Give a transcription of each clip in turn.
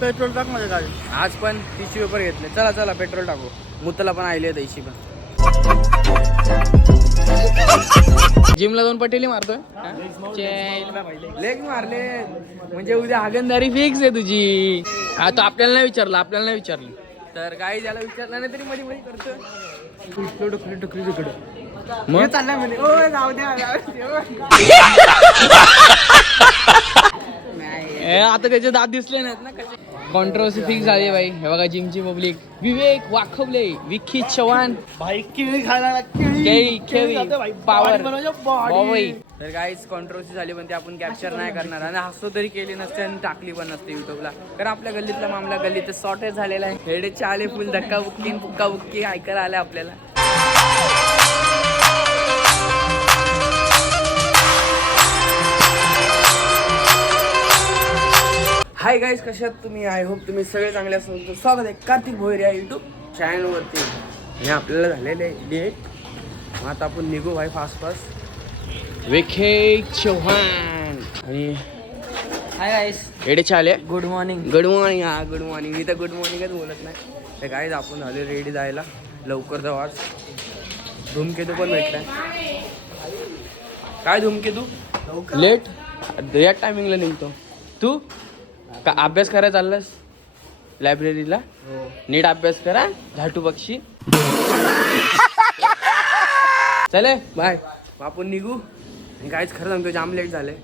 Petrol टाक माझ्या गाडी. आज पण 30 रुपये घेतले. चला चला पेट्रोल टाकू. मुतला पण आली आहे तशी पण. जिमला 2 पटेली मारतोय. लेग मारले म्हणजे उद्या हागंदारी फिक्स आहे तुझी. हा तो आपल्याला नाही विचारलं. तर काही ज्याला विचारलं नाही तरी मध्ये मध्ये करतोय. मग चाललाय म्हणे. ओ जाऊ द्या. आता त्याचे दात दिसले नाहीत ना कसे. कॉन्ट्रोवर्सी फिक्स झाली भाई. हे बघा जिमची पब्लिक. विवेक वाखवले, विकी चव्हाण, भाई केळी खायला केळी पावर बॉडी. तर काहीच कॉन्ट्रोवर्सी झाली पण ती आपण कॅप्चर नाही करणार आणि हसतो तरी केली नसते आणि टाकली पण नसते युट्यूबला. कारण आपल्या गल्लीतला मामला गल्लीत शॉर्टेज झालेला आहे. हेडेचे आले फुल धक्का बुक्की पुक्का बुक्की ऐकायला आले आपल्याला. हाय गाईज, कशात तुम्ही? आय होप तुम्ही सगळे चांगले असाल. स्वागत आहे कार्तिक भोईर या यूट्यूब चॅनलवरती. आणि आपल्याला झालेलं आहे लेट. मग आता आपण निघू भाई फास्ट. विखे चव्हाण आणि हाय गाईस, एडेचे आले. Good morning. Good morning. हा गुड मॉर्निंग. मी तर गुड मॉर्निंगच बोलत नाही. तर गाईज आपण झाले रेडी जायला. लवकर जाऊ आज. धूमकेतू पण भेटलाय. काय धूमकेतू? लेट या टायमिंगला निघतो. तू का अभ्यास करायला चाललास लायब्ररीला? नीट अभ्यास करा झाटू पक्षी. चले बाय. आपण निघू. आणि काहीच खरं सांगतो जाम लेट झालंय.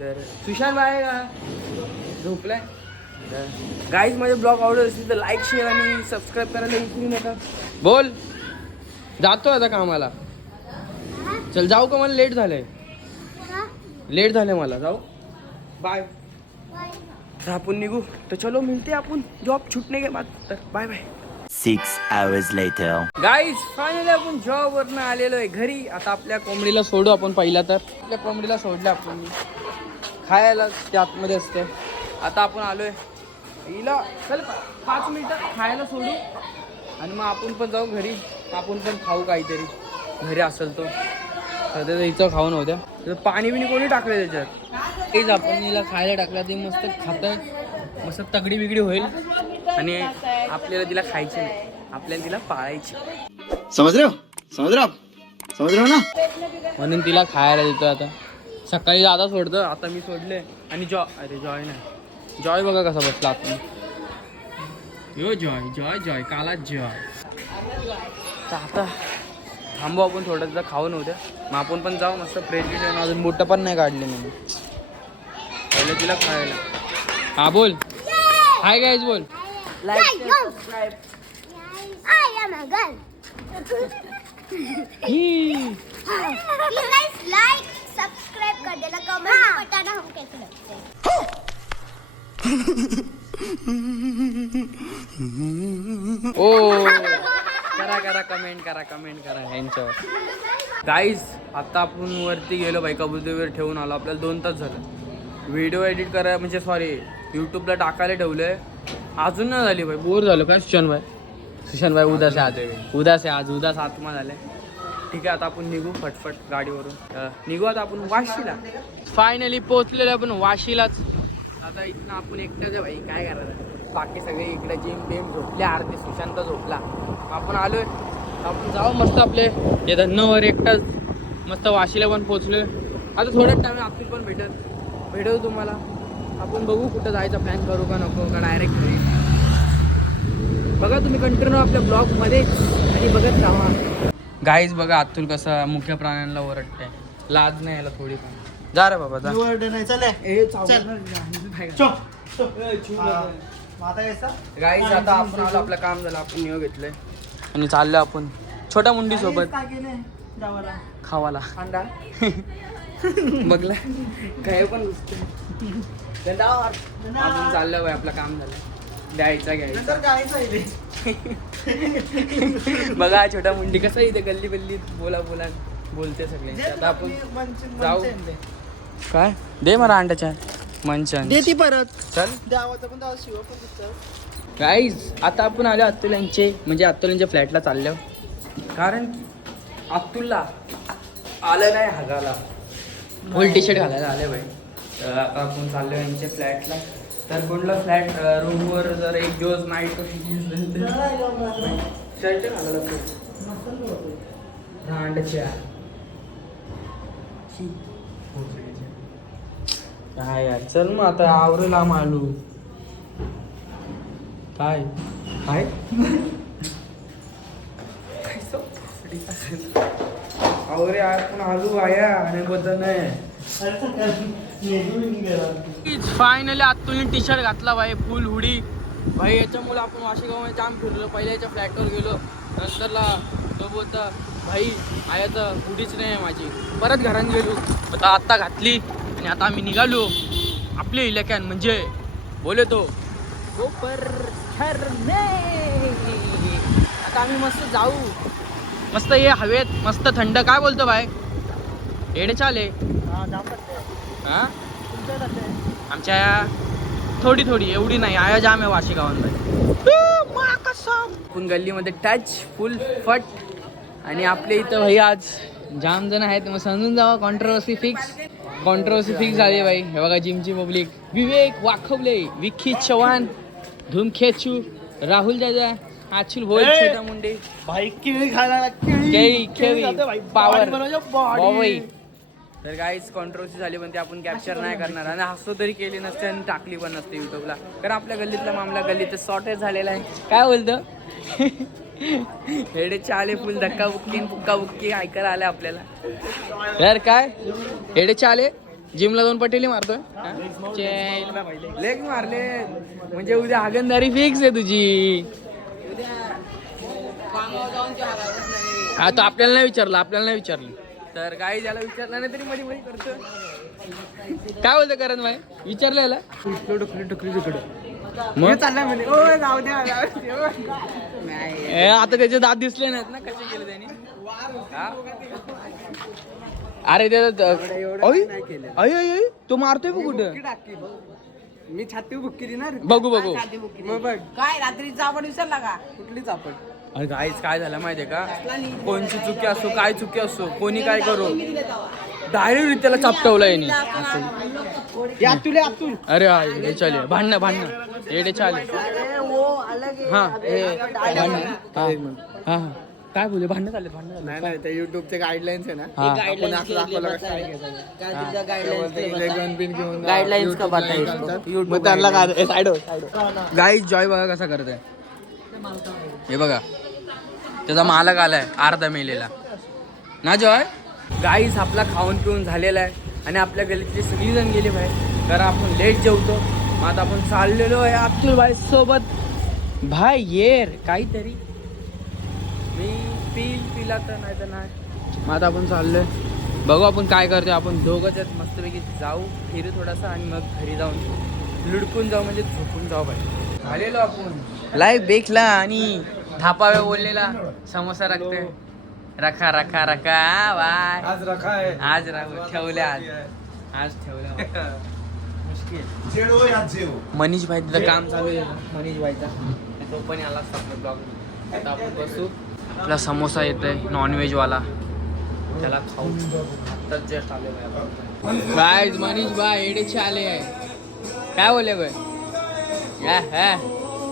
तर सुशांत बाय का झोपलाय. तर गाईज माझे ब्लॉग आवडत असेल तर लाईक शेअर आणि सबस्क्राईब करायला विसरू नका. बोल. जातो आता कामाला. चल जाऊ का? मला लेट झालंय. मला जाऊ. बाय. तर आपण निघू. तर चलो मिळते आपण जॉब छुटणे के बाद. तर bye bye. 6 hours later. Guys finally आपण जॉब वरनं आलेलो आहे घरी. आता आपल्या कोंबडीला सोडू आपण. पहिला तर आपल्या कोंबडीला सोडलं आपण. खायला त्या आतमध्ये असते. आता आपण आलोय हिला. चल 5 मिनिटं खायला सोडू आणि मग आपण पण जाऊ घरी. आपण पण खाऊ काहीतरी. घरी असेल तो सध्या हिचं खाऊ नव्हत्या. तर पाणी बिणी कोणी टाकलं त्याच्यात? तेच आपण हिला खायला टाकला. ते मस्त खातं. मस्त तगडी बिगडी होईल. आणि आपल्याला तिला खायची नाही. आपल्याला तिला पाळायची. समझ रहे हो ना? म्हणून तिला खायला देतो. आता सकाळी दादा सोडतं. आता मी सोडले. आणि जॉय नाही. जॉय बघा कसा बसला आपण. यो जॉय काला जॉय. तर आता थांबू आपण थोडंसं. खाऊ नव्हत्या. मग आपण पण जाऊ मस्त फ्रेश बिश. अजून बोटं पण नाही काढले मी. पहिले तिला खायला. हा बोल. हाय गाईज बोल. Like subscribe. I am a girl. Guys, like, subscribe कर देना, कमेंट में बताना हम कैसे लगते हैं. ओ कमेंट करा ह्यांच्यावर. गाईज आता आपण वरती गेलो बाई. कबुतरीवर ठेवून आलो. आपल्याला 2 तास झालं. व्हिडिओ एडिट करायला म्हणजे सॉरी यूट्यूबला टाकायला ठेवलंय. अजून नाही झाली बाई. बोर झालो काय सुशांत भाई उदास आहे आज. उदास आत्मा झालाय. ठीक आहे आता आपण निघू फटफट गाडीवरून. निघू आता आपण वाशीला. फायनली पोहोचलेलो आपण वाशीलाच. आता इथनं आपण एकटाच आहे भाई. काय करायचं? बाकी सगळे इकडे जिम बिम झोपले. आरती सुशांत झोपला. आपण आलोय. आपण जाऊ मस्त आपले हे धन्नवर एकटाच मस्त वाशीला पण पोहोचलोय. आता थोड्याच टाइम आपण पण भेटू तुम्हाला. आपण बघू कुठं जायचा प्लॅन करू का नको का डायरेक्ट घरी. बघा तुम्ही कंटिन्यू आपल्या ब्लॉगमध्ये आणि बघत राहा. गाईज बघा अतुल कसा मुख्य प्राण्यांना ओरडतंय. लाज नाही याला थोडी पण. जा रे बाबा जा. नाही चले. गाईज आता आपण आलो. आपलं काम झालं. आपण नियो घेतलंय आणि चाललो आपण छोट्या मुंडी सोबत खावाला. अंडा बघला काय पण आपण चाललो बाई. आपलं काम झालं. घ्यायचा बघा छोट्या मुंडी कसं इथे गल्ली बल्लीत बोला बोलते सगळे. आता आपण जाऊ. काय दे मला अंड्याच्या मंचन देती परत. चल द्यावाचा पण द्यावा. शिव पण. गाईज आता आपण आलो अतुल यांच्या फ्लॅटला चाललो. कारण की अतुलला आलं नाही हागाला. फुल टी शर्ट घालायला आले बाई. तर आता आपण चाललो यांच्या फ्लॅटला. तर कुठला फ्लॅट रूमवर जर एक दिवस नाईट शर्ट घालायला रांडच्या काय यार चल मग आता आवरेला मालू काय काय आवरे आपण आलू आया आणि बदन फायनली आतून टी शर्ट घातला भाई फुल हुडी भाई याच्यामुळे आपण वाशेगावमध्ये जाम फिरलो पहिल्या याच्या फ्लॅटवर गेलो नंतरला तो बोलता भाई आयाचं हुडीच नाही आहे माझी परत घरात गेलो आता आत्ता घातली आणि आता आम्ही निघालो आपल्या इलाक्यात म्हणजे बोले तो आता आम्ही मस्त जाऊ मस्त ये हवेत मस्त थंड काय बोलतो भाई एडे चाले हा आमच्या थोडी थोडी एवढी नाही आया जाम आहे वाशी गावांमध्ये आपण गल्लीमध्ये टच फुल फट आणि आपल्या इथं भाई आज जाम जण आहेत मग समजून जावा कॉन्ट्रोवर्सी फिक्स झाली भाई हे बघा जिमची पब्लिक विवेक वाखवले विक्की चव्हाण धूमखेचू राहुल दादा आचुल भोल छोटा मुंडे भाई केळी खायला केळी पावर बॉबई तर गाईज कॉन्ट्रोवर्सी झाली पण ते आपण कॅप्चर नाही करणार आणि हसतो तरी केली नसते आणि टाकली पण नसते युट्यूबला कारण आपल्या गल्लीतला मामला गल्लीत शॉर्टेज झालेला आहे काय बोलतं हेडे चाले फुल धक्का बुक्की पुक्का बुक्की ऐकायला आले आपल्याला यार काय हेडे चाले जिमला जाऊन पटेली मारतोय लेग मारले म्हणजे उद्या हागणदारी फिक्स आहे तुझी हा तो आपल्याला नाही विचारलं तर काही ज्याला विचारलं नाही तरी मध्ये मध्ये करतो काय बोलतो करण भाई विचारलं याला टुकली मग चालला म्हणे जाऊ द्या आता त्याचे दात दिसले नाहीत ना कसे केले त्यांनी अरे ते तो मारतोय बघ कुठं मी छाती बुक केली ना बघू मग बघ काय रात्री चापड विसरला का कुठली चापड अरे गाईच काय झालं माहितीये का कोणची चुकी असो काय चुकी असो कोणी काय करो डायरेक्ट त्याला चापटवलं याने अरे हे चालेल भांडणं एडे चालेल हा हा काय बोलले भांडणं झाले नाही ते युट्यूबचे गाईडलाईन्स आहे ना गाईज जॉय बघा कसा करत आहे हे बघा त्याचा मालक आलाय अर्धा मेलेला ना जॉय गाईज आपला खाऊन पिऊन झालेला आहे आणि आपल्या गल्लीतली सगळी जण गेली बाहेर कारण आपण लेट जेवतो मग आता आपण चाललेलो आहे अब्दुल भाई सोबत भाई येर काहीतरी मी पिला तर नाही मग आता आपण चाललोय बघू आपण काय करतोय आपण दोघं त्यात मस्तपैकी जाऊ फिरू थोडासा आणि मग घरी जाऊन लुडकून जाऊ म्हणजे झोपून जाऊ भाई आलेलो आपण लाईव्ह बेकला आणि थापाव्या बोललेला समोसा रखते रखा वाय आज ठेवल्या आज ठेवल्या मनीष भाई तिथं काम चालू आहे मनीष भाईचा तो पण आला आपल्या ब्लॉग आता आपण बसू आपला समोसा येतोय नॉनव्हेज वाला त्याला खाऊ आत्ताच जस्ट आलेला आहे मनीष भाई एडेचे आले आहे काय बोलले भाई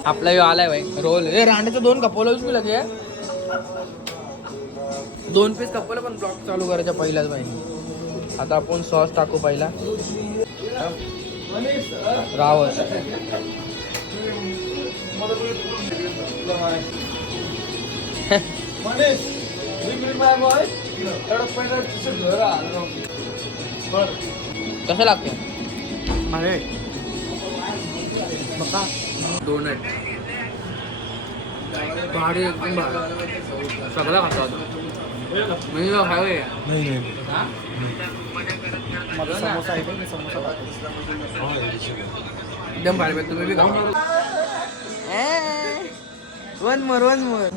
आपला यो आलाय भाई रोल हे रांडेचं 2 कपवलं तुला लगे 2 पीस कपवलं पण ब्लॉग चालू करायच्या पहिलाच भाई आता आपण सॉस टाकू पहिला रावस कसं लागतं डोनट भारी एकदम सगळं खातो आता म्हणजे खावे समोसा एकदम भारी तुम्ही बी खाऊ वन मोर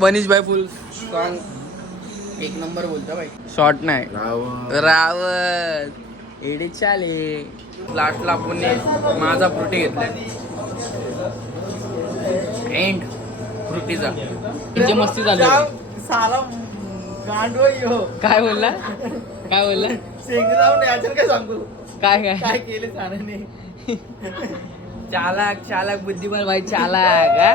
मनीष भाई फुल सॉन्ग 1 नंबर बोलता भाई शॉर्ट नाही रावत एडे चाले लास्टला आपण माझा फ्रुटी घेतलाय एंड फ्रुटीचा किती मस्ती झाली साला गांडो यो काय बोलला शेंग जाऊन याच्यात काय सांगू काय काय केले साण्याने चालाक चालाक बुद्धिमान भाई चालाक हा?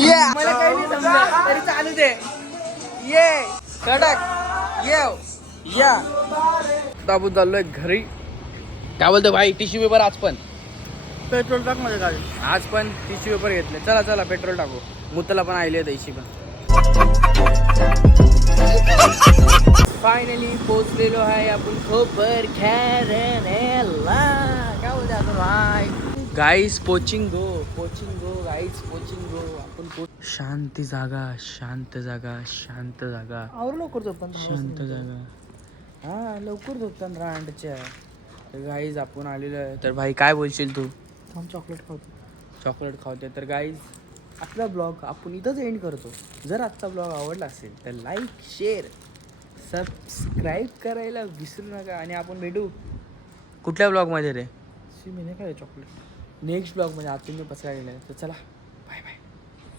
या. मला काही नाही समजलं तरी चालू दे ये कडक या आता आपण चाललोय घरी. काय बोलतो भाई टिश्यू पेपर आज पण पेट्रोल टाक माझ्या गाडी. आज पण टिश्यू पेपर घेतले. चला चला पेट्रोल टाकू. मुतला पण आली आहे तशी पण. फायनली पोहोचलेलो आहे आपण खोपर खेळण्याला. काय बोलतो आपण भाई गाईस पोचिंग गो गाईस पोचिंग गो. आपण शांत जागा शांत जागा आवर लवकर झोप शांत जागा. हा लवकर झोपतात रांडच्या. तर गाईज आपण आलेलो आहे. तर भाई काय बोलशील तू? चॉकलेट खावतो. चॉकलेट खावते. तर गाईज आपला ब्लॉग आपण इथंच एंड करतो. जर आजचा ब्लॉग आवडला असेल तर लाईक शेअर सबस्क्राईब करायला विसरू नका. आणि आपण भेटू कुठल्या ब्लॉगमध्ये रे? मी काय चॉकलेट. नेक्स्ट ब्लॉगमध्ये. आज तुम्ही पसरा गेला. तर चला बाय बाय.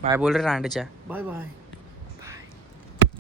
बाय बोल रे रांडच्या. Bye bye.